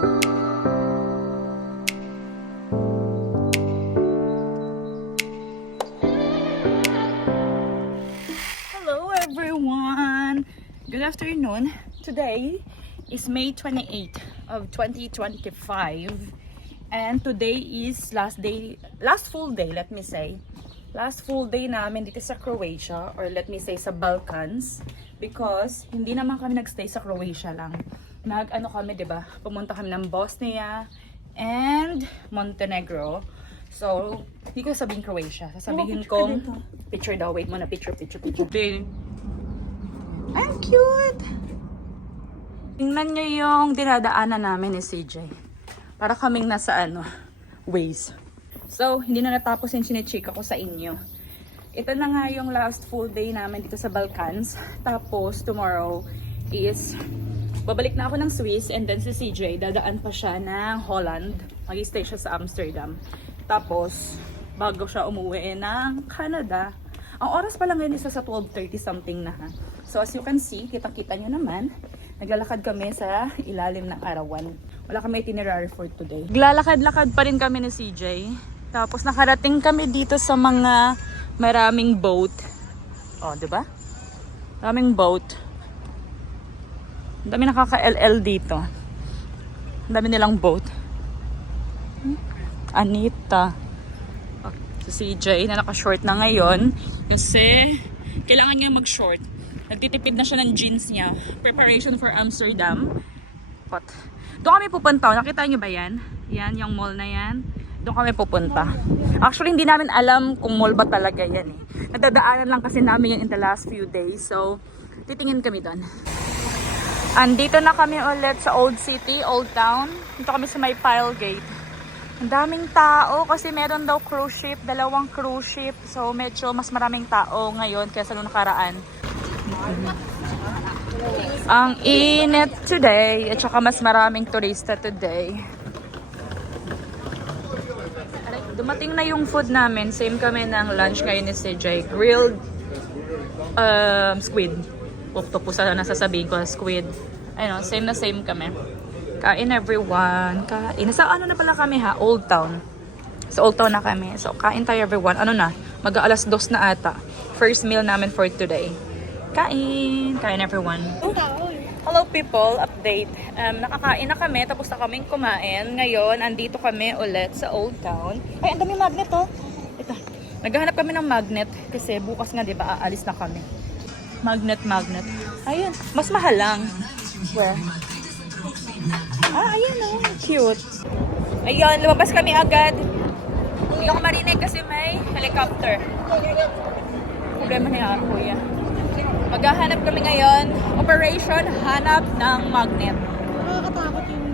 Hello everyone! Good afternoon. Today is May 28th of 2025 and today is last full day, let me say. Last full day namin dito sa Croatia, or let me say sa Balkans, because hindi naman kami nagstay sa Croatia lang. Nag-ano kami, 'di ba? Pumunta kami ng Bosnia and Montenegro. So, hindi ko sabihin Croatia. Sasabihin kong picture daw. Wait muna, picture. I'm cute! Tingnan nyo yung dinadaanan namin ni CJ. Para kaming nasa Waze. So, hindi na natapos yung chinichika ko sa inyo. Ito na nga yung last full day namin dito sa Balkans. Tapos, tomorrow is babalik na ako ng Swiss, and then si CJ, dadaan pa siya ng Holland. Mag-stay siya sa Amsterdam. Tapos, bago siya umuwi ng Canada. Ang oras pa lang yun isa sa 12:30 something na ha. So as you can see, kitang-kita nyo naman, naglalakad kami sa ilalim ng arawan. Wala kami itinerary for today. Naglalakad-lakad pa rin kami ni CJ. Tapos nakarating kami dito sa mga maraming boat. Oh, 'di ba? Maraming boat. Ang dami nakaka-LL dito. Ang dami nilang boat. Anita. Oh, si CJ na naka-short na ngayon kasi kailangan niya mag-short. Nagtitipid na siya ng jeans niya. Preparation for Amsterdam. But, doon kami pupunta. Nakita niyo ba yan? Yan, yung mall na yan. Doon kami pupunta. Actually, hindi namin alam kung mall ba talaga yan eh. Nadadaanan lang kasi namin yan in the last few days. So, titingin kami doon. Andito na kami ulit sa Old City, Old Town. Dito kami sa may Pile Gate. Ang daming tao kasi meron daw cruise ship, 2 cruise ship. So, medyo mas maraming tao ngayon kaysa noong nakaraan. Ang init today at saka mas maraming turista today. Dumating na yung food namin. Same kami ng lunch ngayon ni CJ. Grilled squid. Octopus na nasasabihin ko, squid. Ayun, same na same kami. Kain everyone. Kain. Sa ano na pala kami ha? Old Town. Sa Old Town na kami. So kain tayo everyone. Ano na? Mag-aalas 2 na ata. First meal namin for today. Kain! Kain everyone. Hello people, update. Nakakain na kami, tapos na kaming kumain. Ngayon, andito kami ulit sa Old Town. Ay, ang dami magnet oh. Ito. Naghahanap kami ng magnet kasi bukas nga 'di ba aalis na kami. Magnet. Ayun, mas mahal lang. Where? Ayun oh, cute. Ayun, lumabas kami agad. Hindi ako marinig kasi may helicopter. Problema niya, kuya. Maghahanap kami ngayon. Operation Hanap ng Magnet. Nakakatakot yung...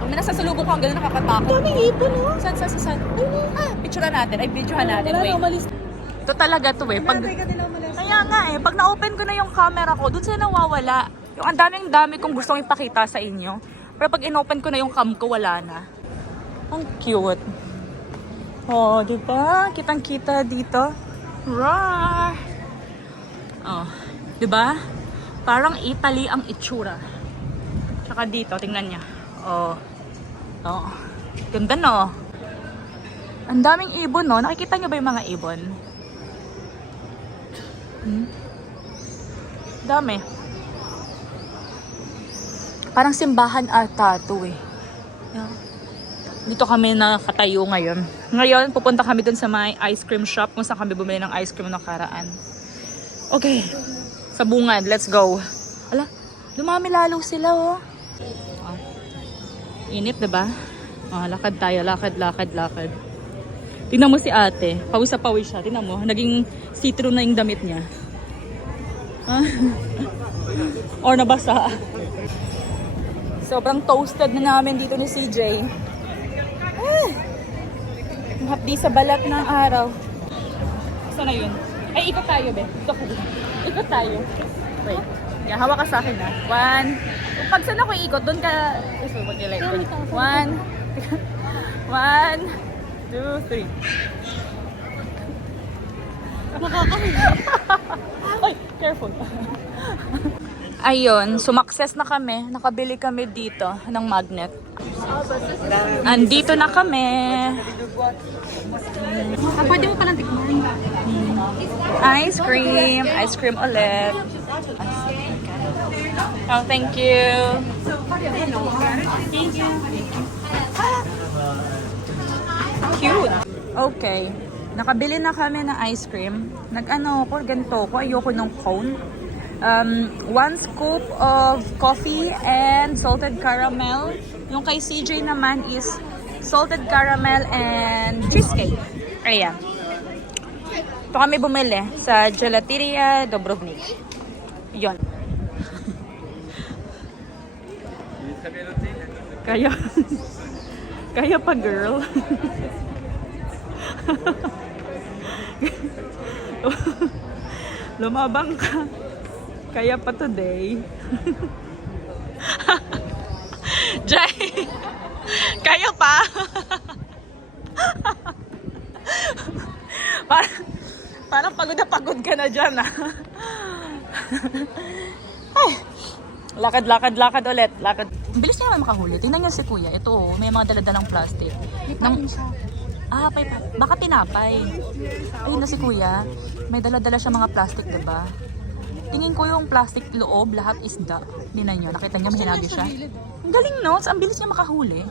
Pag nasasalubong ko, ang gano'n nakakatakot. Daming ipon, no? Saan? Picturean natin. Ay, videohan natin. Wala Wait. na, umalis. Ito talaga to eh. Kaya nga eh, pag na-open ko na yung camera ko, doon sila nawawala. Yung ang dami kong gustong ipakita sa inyo. Pero pag in-open ko na yung cam ko, wala na. Ang cute. Oh, diba? Kitang-kita dito. Rawr! Oh. Diba? Parang Italy ang itsura. Tsaka dito, tingnan niya. Oh. Oh. Ganda no? Ang daming ibon no? Nakikita niyo ba yung mga ibon? Dami. Parang simbahan ata ito eh. Dito kami nakatayo ngayon. Ngayon, pupunta kami dun sa may ice cream shop kung saan kami bumili ng ice cream nakaraan. Okay. Sa bungad, let's go. Ala, dumami lalo sila oh. Init, diba? Lakad tayo, lakad. Tingnan mo si ate, pawis sa pawis siya. Tingnan mo, naging see-through na yung damit niya. Or nabasa. Sobrang toasted na namin dito ni CJ. Ang hapdi sa balat ng araw. Saan na yun? Ay, ikot tayo, be. Ikot tayo. Wait. Yeah, hawak ka sa akin, ha. 1. Pag saan ako ikot, doon ka... Ito, mag-ilay ko. 1. 1, 2, 3. Nakakahiya. Ay, careful. Ayun, sumakses na kami. Nakabili kami dito ng magnet. Andito na kami. Pwede mo pa nang tikman. Ice cream. Ice cream ulit. Oh, thank you. Cute. Okay. Nakabili na kami ng ice cream. Nag-ano ko, ganito ko. Ayoko ng cone. 1 scoop of coffee and salted caramel. Yung kay CJ naman is salted caramel and cheesecake. Ayan. Ito kami bumili sa Gelateria Dobrovnik. Yun. Kaya kaya pa girl. Lumabang ka. Kaya pa today. Jay, kaya pa. Parang pagod na pagod ka na dyan, ah. Ay, lakad ulit. Lakad. Bilis niya naman makahuli. Tingnan niyo si kuya. Ito, oh, may mga daladalang plastic. Baka tinapay. Ayun na si kuya. May daladala siya mga plastic, diba? Tingin ko yung plastic loob, lahat isda. Tingnan niyo, nakita niyo, may hinabi siya. Ang galing, no? Ang bilis niya makahuli.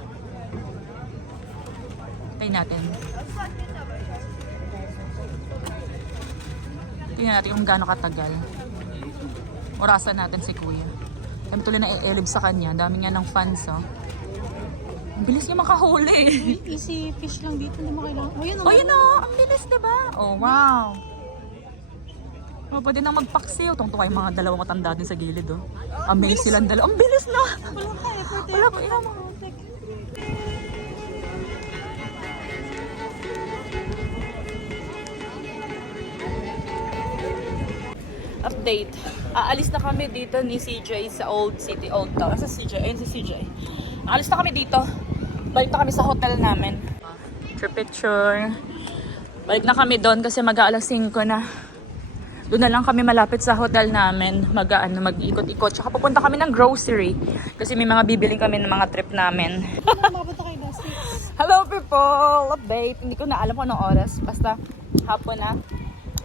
Tayo natin. Tingnan natin kung gaano katagal. Orasan natin si kuya. Kami tuloy na i-elib sa kanya. Dami nga ng fans, oh. Ang bilis niya makahuli. Easy fish lang dito, hindi mo kailangan. Oh, yun Oh, yun, oh. Ang bilis, diba? Oh, wow. Oh, pwede na magpaksiw. Tungtuwa yung mga dalawang matanda din sa gilid, oh. Amazed silang dalawa. Ang bilis na! Walang kaya, pwede. Wala pa, ina mo. Update. Aalis na kami dito ni CJ sa Old City, Old Town. Sa CJ, ayun si CJ. Aalis na kami dito. Balik na kami sa hotel namin. Picture. Balik na kami doon kasi mag-aalas 5 na. Doon na lang kami malapit sa hotel namin. Mag-ikot-ikot. Tsaka pupunta kami ng grocery. Kasi may mga bibiling kami ng mga trip namin. Mapunta kayo last week. Hello people! Update. Hindi ko na alam kung anong oras. Basta hapon na.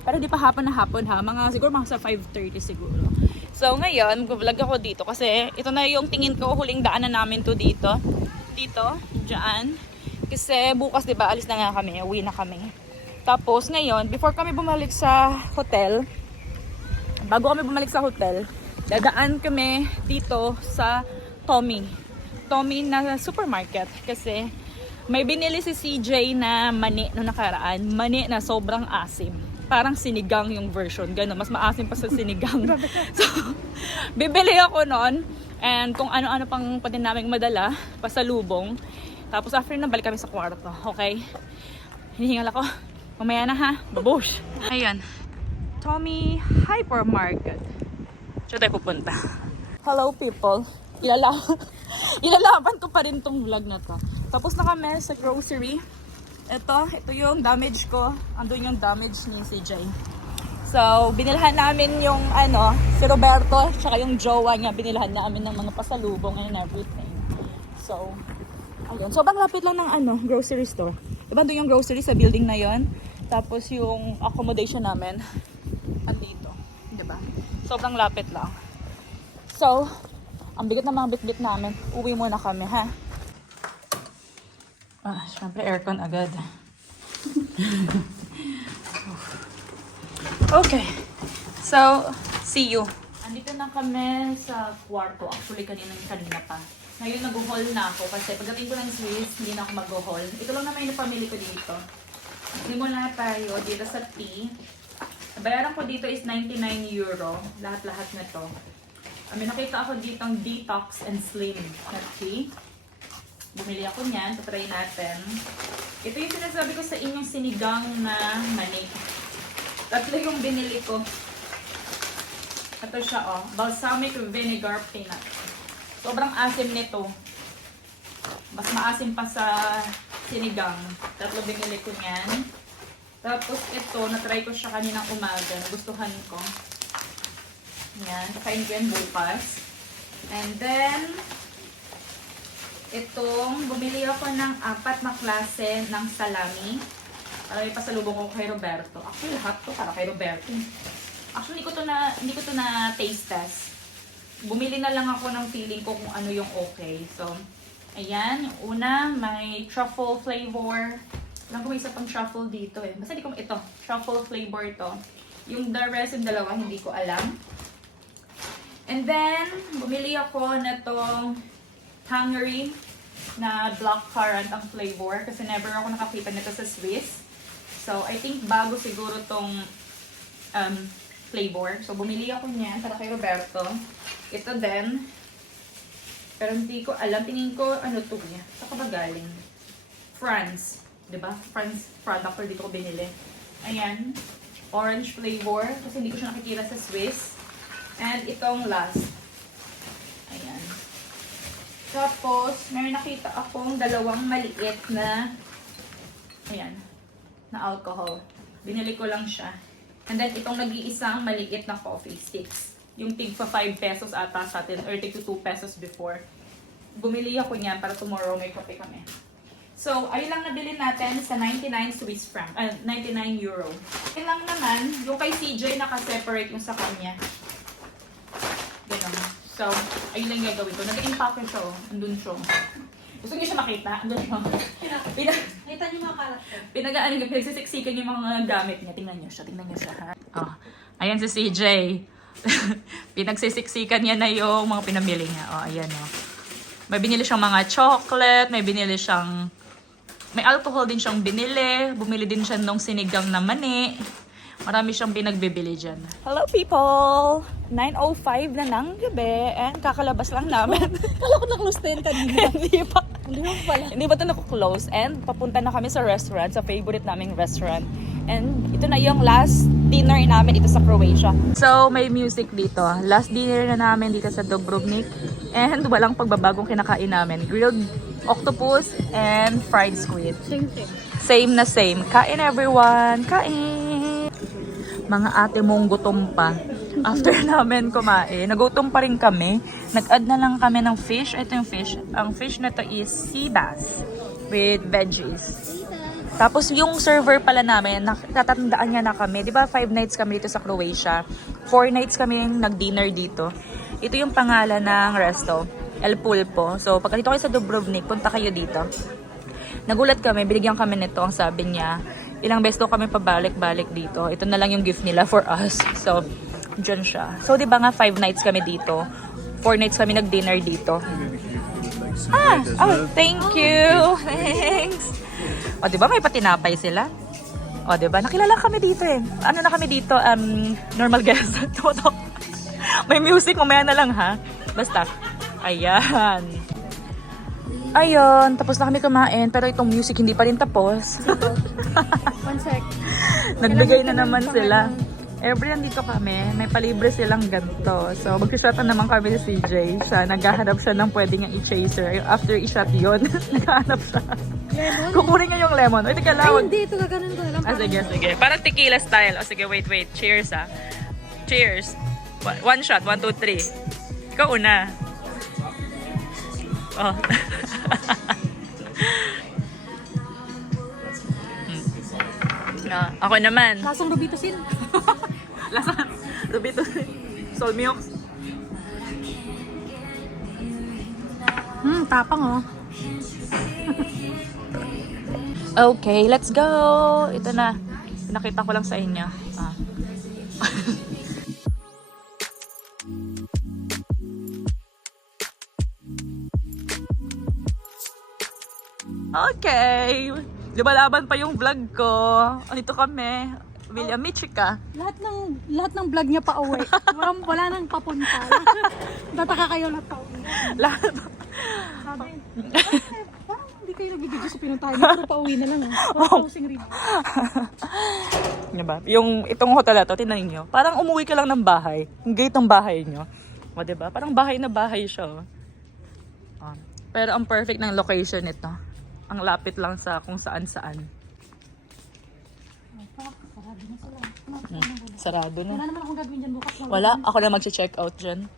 Pero di pa hapon ha. Siguro mga sa 5:30 siguro. So ngayon, vlog ako dito kasi ito na yung tingin ko huling daanan namin to dito. Dito, dyan. Kasi bukas diba alis na nga kami, uwi na kami. Tapos ngayon, before kami bumalik sa hotel, bago kami bumalik sa hotel, dadaan kami dito sa Tommy na supermarket kasi may binili si CJ na mani no nakaraan, mani na sobrang asim. Parang sinigang yung version, gano'n. Mas maasim pa sa sinigang. So, bibili ako nun. And kung ano-ano pang pwede namin madala, pasalubong. Tapos after na, balik kami sa kwarto. Okay? Hinihingal ako. Mamaya na ha. Babush! Ayan. Tommy Hypermarket. Diyan tayo pupunta. Hello people. Ilalaban ko pa rin tong vlog na to. Tapos na kami sa grocery. Ito yung damage ko. Andun yung damage ni CJ. So, binilhan namin yung si Roberto, tsaka yung jowa niya, binilhan namin ng mga pasalubong and everything. So, ayun. Sobrang lapit lang ng grocery store. Diba doon yung grocery sa building na yon. Tapos yung accommodation namin, andito. Diba? Sobrang lapit lang. So, ang bigat ng mga bitbit namin, uwi muna kami, ha? Syempre aircon agad. Okay. So, see you. Andito na kami sa kwarto. Actually, kanina pa. Ngayon, nag-haul na ako kasi pagdating ko ng Swiss, hindi na ako mag-haul. Ito lang naman yung pamili ko dito. Simula tayo dito sa tea. Bayaran ko dito is 99 euro. Lahat-lahat na to. May nakita ako dito ang detox and slim na tea. Bumili ako niyan. Try natin. Ito yung sinasabi ko sa inyong sinigang na mani. Tatlo yung binili ko. Ito siya, oh. Balsamic vinegar peanut. Sobrang asim nito. Mas maasim pa sa sinigang. Tatlo binili ko niyan. Tapos ito, na-try ko siya kaninang umaga. Nagustuhan ko. Ayan, kakain ko yan bukas. And then, bumili ako ng 4 na klase ng salami. Para may pasalubong ko kay Roberto. Actually, lahat to para kay Roberto. Actually, hindi ko to na taste test. Bumili na lang ako ng feeling ko kung ano yung okay. So, ayan. Yung una, may truffle flavor. Alam ko may isa pang truffle dito eh. Basta di ko ito. Truffle flavor ito. Yung the rest yung dalawa, hindi ko alam. And then, bumili ako na itong Hungary na blackcurrant ang flavor. Kasi never ako nakakita nito sa Swiss. So, I think bago siguro tong flavor. So, bumili ako niyan para kay Roberto. Ito din. Pero hindi ko alam. Tingin ko, ano to niya? Saan ba galing? France. Diba? France product or dito ko binili. Ayan. Orange flavor. Kasi hindi ko siya nakikita sa Swiss. And itong last. Ayan. Tapos, may nakita akong dalawang maliit na ayan. Na alcohol. Binili ko lang siya. And then, itong nag-iisang maliit na coffee sticks. Yung tig pa 5 pesos ata sa atin, or tig 2 pesos before. Bumili ako niyan para tomorrow may kape kami. So, ayun lang nabili natin sa 99 Swiss franc, 99 euro. Ayun lang naman, yung kay CJ naka-separate yung sa kanya. Ganun. So, ayun lang gagawin ko. Nag-impake siya, oh. Andun siya. Gusto niyo siya makita? Andun siya. Nakita niyo mga karakter. Pinagsisiksikan yung mga gamit niya. Tingnan niyo siya, ha? Oh. Ayan si CJ. Pinagsisiksikan niya na yung mga pinamili niya. Oh, ayan, oh. May binili siyang mga chocolate, may alcohol din siyang binili. Bumili din siya nung sinigang na mani. Marami siyang pinagbibili dyan. Hello people! 9:05 na ng gabi and kakalabas lang namin. Kala ko na-close din kanina. Hindi pa. Hindi mo pala. Hindi ba ito naku-close? And papunta na kami sa restaurant, sa favorite naming restaurant. And ito na yung last dinner namin dito sa Croatia. So, may music dito. Last dinner na namin dito sa Dubrovnik. And walang pagbabagong kinakain namin. Grilled octopus and fried squid. Same thing. Same na same. Kain everyone! Kain! Mga ate mong gutom pa. After namin kumain, nagutom pa rin kami. Nag-add na lang kami ng fish. Ito yung fish. Ang fish na to is sea bass with veggies. Tapos yung server pala namin, natatandaan niya na kami. Di ba 5 nights kami dito sa Croatia? 4 nights kami nag-dinner dito. Ito yung pangalan ng resto. El Pulpo. So pagka dito kayo sa Dubrovnik, punta kayo dito. Nagulat kami, binigyan kami nito. Ang sabi niya, ilang beses daw kami pabalik-balik dito. Ito na lang yung gift nila for us. So, dyan siya. So, di ba nga 5 nights kami dito. 4 nights kami nag-dinner dito. Thank you. Thanks. O, di ba may patinapay sila? O, di ba? Nakilala kami dito eh. Ano na kami dito? Normal guest. May music, mamaya na lang ha. Basta. Ayan. Ayun, tapos na kami kumain. Pero itong music hindi pa rin tapos. 1 sec. Nagbigay na naman sila. Every dito kami, may palibre silang ganito. So, mag-shot na naman kami si CJ. Siya, naghahanap siya ng pwede niyang i-chaser. After i-shot yun, naghahanap siya. Lemon? Kukunin niya yung lemon. Uy, teka lang. Ay, hindi. Ito gaganon ko lang. Sige. Parang tequila style. O, sige, wait. Cheers, ah. Cheers. One shot. 1, 2, 3. Ikaw una. Oh. Ako naman. Lasang Robitussin. Lasang Robitussin. Soul milk. Tapang oh. Okay, let's go. Ito na. Pinakita ko lang sa inyo. Okay. Lumalaban pa yung vlog ko. Andito kami. William Michika. Lahat ng vlog niya pa uwi. Wala nang papunta. Tataka kayo lahat pa uwi. Lahat. Sabi, parang hindi kayo nagbibigay sa pinuntahan niyo. Pero pa uwi na lang. Closing review. Diba? Itong hotel na to, tingnan niyo. Parang umuwi ka lang ng bahay. Yung gate ng bahay niyo. O, diba? Parang bahay na bahay siya. Pero ang perfect ng location nito. Ang lapit lang sa kung saan-saan. Sarado na sila. Sarado na. Wala naman akong gagawin dyan bukas. Wala, ako na mag-check out dyan.